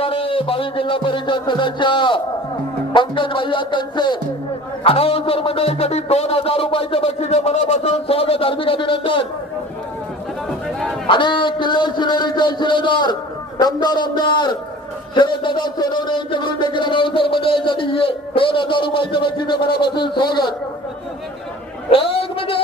भावी जिल्हा परिषद सदस्य पंकज भैया त्यांचे अनाउन्सर मंडळीसाठी 2000 रुपयाचे बक्षीस मनापासून स्वागत हार्दिक अभिनंदन। आणि किल्ले शिलेरीचे शिलेदार दमदार आमदार शरददादा सोनवणे यांच्याकडून देखील अनाउन्सर मंडळीसाठी 2000 रुपयाचे बक्षीस मनापासून स्वागत। एक म्हणजे